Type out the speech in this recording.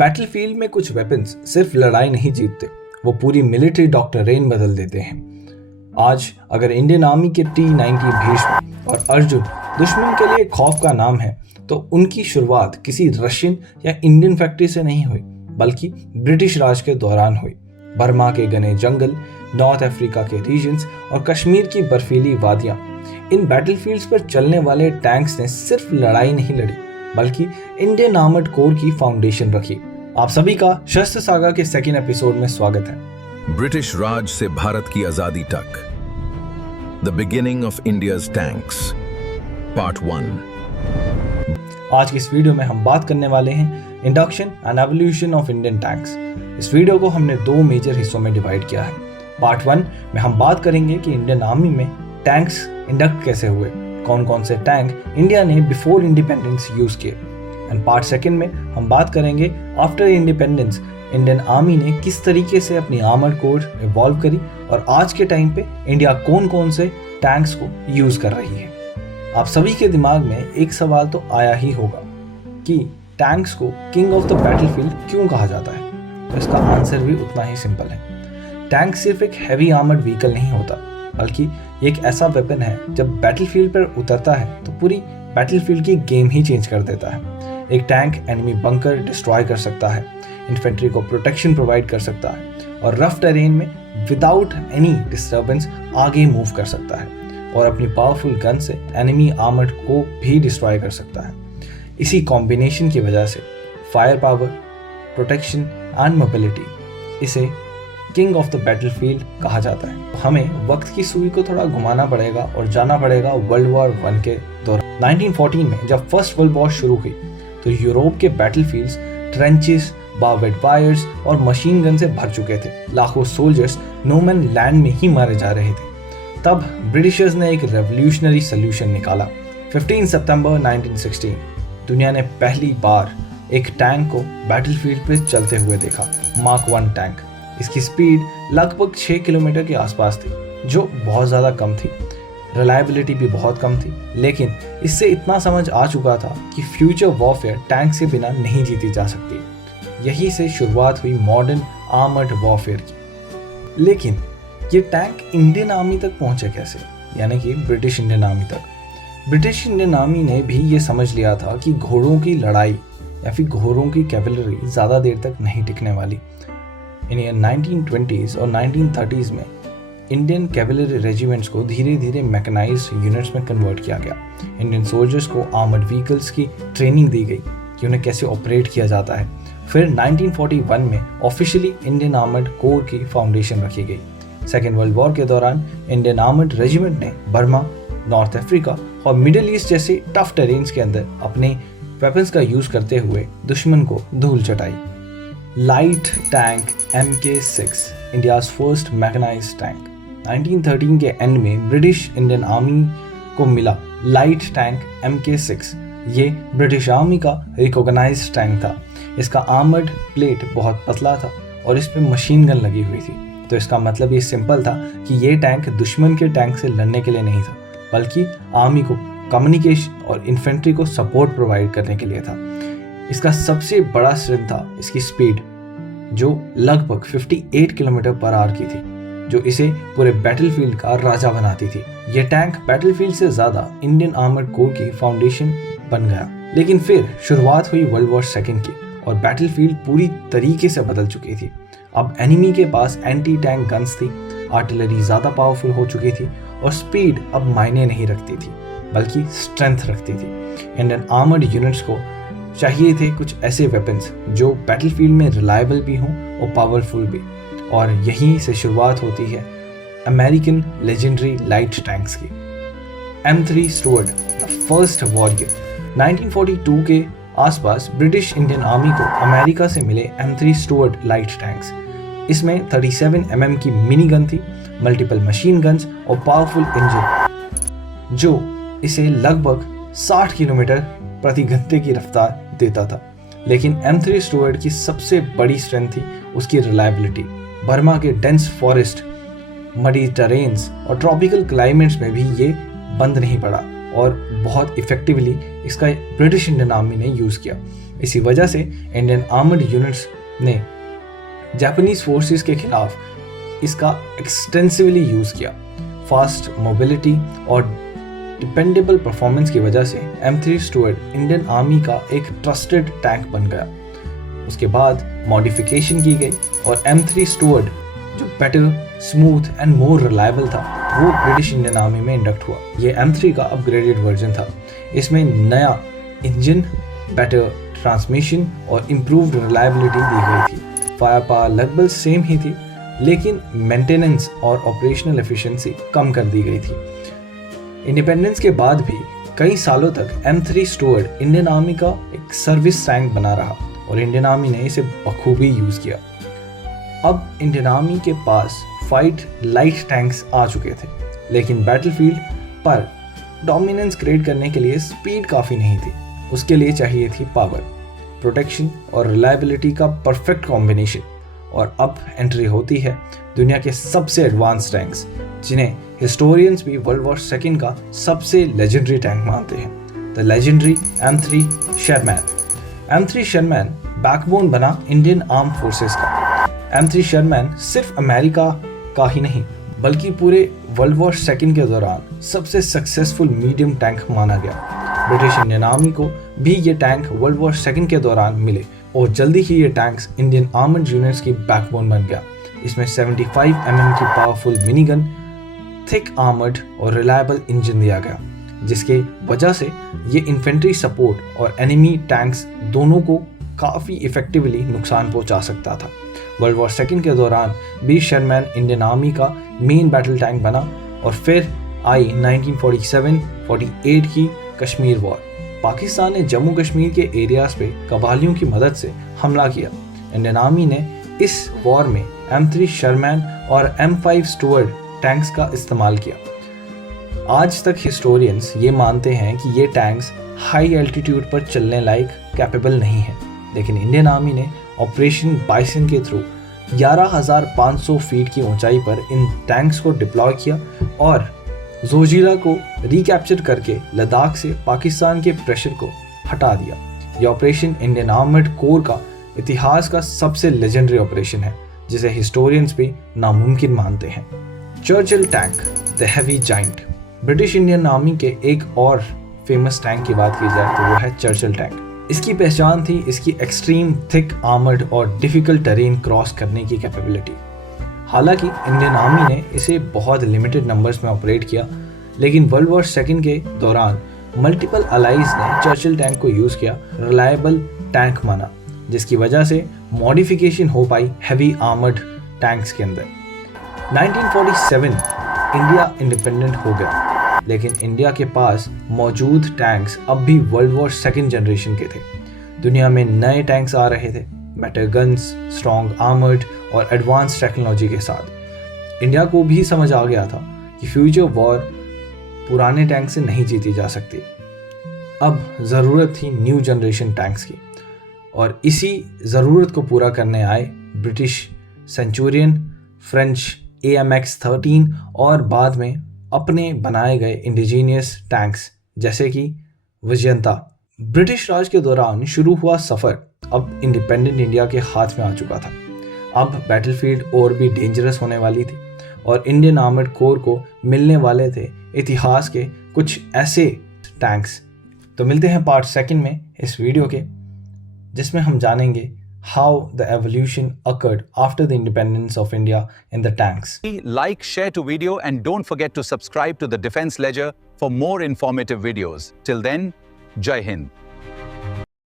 Battlefield में कुछ weapons सिर्फ लड़ाई नहीं जीतते, वो पूरी मिलिट्री डॉक्ट्रिन बदल देते हैं। आज अगर इंडियन आर्मी के T-90 भीष्म और अर्जुन दुश्मन के लिए खौफ का नाम है, तो उनकी शुरुआत किसी रशियन या इंडियन फैक्ट्री से नहीं हुई, बल्कि ब्रिटिश राज के दौरान हुई। बर्मा के घने जंगल, नॉर्थ अफ्रीका के रीजन्स और कश्मीर की बर्फीली वादियां, इन बैटलफील्ड्स पर चलने वाले टैंक्स ने सिर्फ लड़ाई नहीं लड़ी, बल्कि इंडियन आर्मर्ड कोर की फाउंडेशन रखी। आप सभी का शस्त्र सागा के सेकेंड एपिसोड में स्वागत है। ब्रिटिश राज से भारत की आजादी तक, the beginning of India's tanks, part 1। आज की इस वीडियो में हम बात करने वाले हैं induction and evolution of Indian tanks. इस वीडियो को हमने दो मेजर हिस्सों में डिवाइड किया है। पार्ट 1 में हम बात करेंगे कि इंडियन आर्मी में टैंक्स इंडक्ट कैसे हुए, कौन कौन से टैंक इंडिया ने बिफोर इंडिपेंडेंस यूज किए। एंड पार्ट 2 में हम बात करेंगे आफ्टर इंडिपेंडेंस इंडियन आर्मी ने किस तरीके से अपनी आर्मर्ड कोर इवॉल्व करी और आज के टाइम पे इंडिया कौन कौन से टैंक्स को यूज कर रही है। आप सभी के दिमाग में एक सवाल तो आया ही होगा कि टैंक्स को किंग ऑफ द बैटलफील्ड क्यों कहा जाता है। तो इसका आंसर भी उतना ही सिंपल है। टैंक सिर्फ एक हैवी आर्मर्ड व्हीकल नहीं होता, बल्कि एक ऐसा वेपन है जब बैटलफील्ड पर उतरता है तो पूरी बैटलफील्ड की गेम ही चेंज कर देता है। एक टैंक एनिमी बंकर डिस्ट्रॉय कर सकता है, इन्फेंट्री को प्रोटेक्शन प्रोवाइड कर सकता है और रफ टेरेन में विदाउट एनी डिस्टर्बेंस आगे मूव कर सकता है और अपनी पावरफुल गन से एनिमी आर्मर्ड को भी डिस्ट्रॉय कर सकता है। इसी कॉम्बिनेशन की वजह से fire power, protection and mobility इसे किंग ऑफ द बैटलफील्ड कहा जाता है। हमें वक्त की सुई को थोड़ा घुमाना पड़ेगा और जाना पड़ेगा वर्ल्ड वॉर 1 के दौरान। 1914 में जब फर्स्ट वर्ल्ड वॉर शुरू हुई तो यूरोप के बैटलफील्ड्स ट्रेंचेस, बार्बेड वायर्स और मशीन गन से भर चुके थे। लाखों सोल्जर्स नो मैन लैंड में ही मारे जा रहे थे। तब ब्रिटिशर्स ने एक रेवोल्यूशनरी सॉल्यूशन निकाला। 15 सितंबर 1916 दुनिया ने पहली बार एक टैंक को बैटलफील्ड पर चलते हुए देखा, मार्क 1 टैंक। इसकी स्पीड लगभग 6 किलोमीटर के आसपास थी, जो बहुत ज़्यादा कम थी। रिलायबिलिटी भी बहुत कम थी, लेकिन इससे इतना समझ आ चुका था कि फ्यूचर वॉरफेयर टैंक से बिना नहीं जीती जा सकती। यही से शुरुआत हुई मॉडर्न आर्मर्ड वॉरफेयर की। लेकिन ये टैंक इंडियन आर्मी तक पहुंचे कैसे, यानी कि ब्रिटिश इंडियन आर्मी तक। ब्रिटिश इंडियन आर्मी ने भी ये समझ लिया था कि घोड़ों की लड़ाई या फिर घोड़ों की कैवलरी ज़्यादा देर तक नहीं टिकने वाली। इन 1920s और 1930s में इंडियन कैवलरी रेजिमेंट्स को धीरे धीरे मैकेनाइज्ड यूनिट्स में कन्वर्ट किया गया। इंडियन सोल्जर्स को आर्मर्ड व्हीकल्स की ट्रेनिंग दी गई कि उन्हें कैसे ऑपरेट किया जाता है। फिर 1941 में ऑफिशियली इंडियन आर्मर्ड कोर की फाउंडेशन रखी गई। सेकेंड वर्ल्ड वॉर के दौरान इंडियन आर्मर्ड रेजिमेंट ने बर्मा, नॉर्थ अफ्रीका और मिडिल ईस्ट जैसे टफ टेरेन्स के अंदर अपने वेपन्स का यूज करते हुए दुश्मन को धूल चटाई। Light tank MK6 India's first mechanised tank. 1913 के एंड में ब्रिटिश इंडियन आर्मी को मिला लाइट टैंक MK6। ये ब्रिटिश आर्मी का रिकॉग्नाइज्ड टैंक था। इसका आर्मर्ड प्लेट बहुत पतला था और इस पर मशीन गन लगी हुई थी। तो इसका मतलब ये सिंपल था कि ये टैंक दुश्मन के टैंक से लड़ने के लिए नहीं था, बल्कि आर्मी को कम्युनिकेशन और इन्फेंट्री को सपोर्ट प्रोवाइड करने के लिए था। इसका सबसे बड़ा स्ट्रेंथ था इसकी स्पीड, जो लगभग 58 किलोमीटर पर आवर की थी, जो इसे पूरे बैटलफील्ड का राजा बनाती थी। ये टैंक बैटलफील्ड से ज़्यादा इंडियन आर्मर्ड कोर की फाउंडेशन बन गया। लेकिन फिर शुरुआत हुई वर्ल्ड वॉर 2 की और बैटलफील्ड पूरी तरीके से बदल चुकी थी। अब एनिमी के पास एंटी टैंक गन्स थी, आर्टिलरी ज़्यादा पावरफुल हो चुकी थी और स्पीड अब मायने नहीं रखती थी, बल्कि स्ट्रेंथ रखती थी। इंडियन आर्मर्ड यूनिट्स को चाहिए थे कुछ ऐसे वेपन्स जो बैटलफील्ड में रिलायबल भी हों और पावरफुल भी। और यहीं से शुरुआत होती है अमेरिकन लेजेंडरी लाइट टैंक्स की। M3 Stuart, the first warrior. 1942 के आसपास ब्रिटिश इंडियन आर्मी को अमेरिका से मिले M3 स्टुअर्ट लाइट टैंक्स। इसमें 37 mm की मिनी गन थी, मल्टीपल मशीन गन्स और पावरफुल इंजन, जो इसे लगभग 60 किलोमीटर प्रति घंटे की रफ्तार देता था। लेकिन M3 स्टुअर्ट की सबसे बड़ी स्ट्रेंथ थी उसकी रिलायबिलिटी। बर्मा के डेंस फॉरेस्ट, मडी टेरेन्स और ट्रॉपिकल क्लाइमेट्स में भी ये बंद नहीं पड़ा। और बहुत इफेक्टिवली इसका ब्रिटिश इंडियन आर्मी ने यूज़ किया। इसी वजह से इंडियन आर्मड यूनिट्स ने जापानीज फोर्सेस के खिलाफ इसका एक्सटेंसिवली यूज़ किया। फास्ट मोबिलिटी और डिपेंडेबल परफॉर्मेंस की वजह से M3 स्टुअर्ट इंडियन आर्मी का एक ट्रस्टेड टैंक बन गया। उसके बाद मॉडिफिकेशन की गई और M3 स्टुअर्ट जो better, smooth and more reliable था वो ब्रिटिश इंडियन आर्मी में इंडक्ट हुआ। ये M3 का अपग्रेडेड वर्जन था। इसमें नया इंजन, बेटर ट्रांसमिशन और इम्प्रूव्ड रिलायबिलिटी दी गई थी। फायर पावर लगभग सेम ही थी, लेकिन मेंटेनेंस और ऑपरेशनल एफिशिएंसी कम कर दी गई थी। इंडिपेंडेंस के बाद भी कई सालों तक M3 स्टुअर्ट इंडियन आर्मी का एक सर्विस टैंक बना रहा और इंडियन आर्मी ने इसे बखूबी यूज़ किया। अब इंडियन आर्मी के पास फाइट लाइट टैंक्स आ चुके थे, लेकिन बैटलफील्ड पर डोमिनेंस क्रिएट करने के लिए स्पीड काफ़ी नहीं थी। उसके लिए चाहिए थी पावर, प्रोटेक्शन और रिलायबिलिटी का परफेक्ट कॉम्बिनेशन। और अब एंट्री होती है दुनिया के सबसे एडवांस टैंक्स, जिन्हें हिस्टोरियंस भी वर्ल्ड वॉर सेकेंड का सबसे लेजेंडरी टैंक मानते हैं, the legendary M3 Sherman. M3 Sherman backbone बना इंडियन आर्म फोर्सेस का। M3 शेरमैन सिर्फ अमेरिका का ही नहीं बल्कि पूरे वर्ल्ड वॉर सेकेंड के दौरान सबसे सक्सेसफुल मीडियम टैंक माना गया। ब्रिटिश इंडियन आर्मी को भी ये टैंक वर्ल्ड वॉर सेकेंड के दौरान मिले और जल्दी ही ये टैंक्स इंडियन आर्मड यूनिट्स की बैकबोन बन गया। इसमें 75 mm की powerful mini gun, thick armoured और रिलायबल इंजन दिया गया, जिसके वजह से ये इन्फेंट्री सपोर्ट और एनिमी टैंक्स दोनों को काफ़ी इफेक्टिवली नुकसान पहुंचा सकता था। वर्ल्ड वॉर सेकेंड के दौरान बी शेरमैन इंडियन आर्मी का मेन बैटल टैंक बना और फिर आई 1947-48 की कश्मीर वॉर। पाकिस्तान ने जम्मू कश्मीर के एरियाज पे कबालियों की मदद से हमला किया। इंडियन आर्मी ने इस वॉर में M3 शेरमैन और M5 स्टुअर्ट टैंक्स का इस्तेमाल किया। आज तक हिस्टोरियंस ये मानते हैं कि ये टैंक्स हाई एल्टीट्यूड पर चलने लायक कैपेबल नहीं है, लेकिन इंडियन आर्मी ने ऑपरेशन बाइसन के थ्रू 11,500 फीट की ऊंचाई पर इन टैंक्स को डिप्लॉय किया और जोजिला को रिकैप्चर करके लद्दाख से पाकिस्तान के प्रेशर को हटा दिया। यह ऑपरेशन इंडियन आर्मड कोर का इतिहास का सबसे लेजेंडरी ऑपरेशन है, जिसे हिस्टोरियंस भी नामुमकिन मानते हैं। Churchill tank, the heavy giant. British Indian army के एक और फेमस टैंक की बात की जाए तो वो है चर्चिल टैंक। इसकी पहचान थी इसकी एक्सट्रीम थिक आर्मर्ड और डिफिकल्ट टेरेन क्रॉस करने की कैपेबिलिटी। हालांकि इंडियन आर्मी ने इसे बहुत लिमिटेड नंबर्स में ऑपरेट किया, लेकिन वर्ल्ड वॉर सेकेंड के दौरान मल्टीपल अलाइज ने चर्चिल टैंक को यूज़ किया, रिलायबल टैंक माना, जिसकी वजह से मॉडिफिकेशन हो पाई हैवी आर्मर्ड टैंक्स के अंदर। 1947 इंडिया इंडिपेंडेंट हो गया, लेकिन इंडिया के पास मौजूद टैंक्स अब भी वर्ल्ड वॉर सेकेंड जनरेशन के थे। दुनिया में नए टैंक्स आ रहे थे, बेटर गन्स, स्ट्रॉन्ग आर्मर्ड और एडवांस टेक्नोलॉजी के साथ। इंडिया को भी समझ आ गया था कि फ्यूचर वॉर पुराने टैंक से नहीं जीती जा सकती। अब ज़रूरत थी न्यू जनरेशन टैंक्स की, और इसी ज़रूरत को पूरा करने आए ब्रिटिश सेंचुरियन, फ्रेंच AMX-13 और बाद में अपने बनाए गए इंडिजीनियस टैंक्स जैसे कि विजयंता। ब्रिटिश राज के दौरान शुरू हुआ सफ़र अब इंडिपेंडेंट इंडिया के हाथ में आ चुका था। अब बैटलफील्ड और भी डेंजरस होने वाली थी और इंडियन आर्मर्ड कोर को मिलने वाले थे इतिहास के कुछ ऐसे टैंक्स। तो मिलते हैं पार्ट सेकंड में इस वीडियो के, जिसमें हम जानेंगे how the evolution occurred after the independence of India in the tanks. Like, share to video and don't forget to subscribe to the Defense Ledger for more informative videos. Till then, Jai Hind.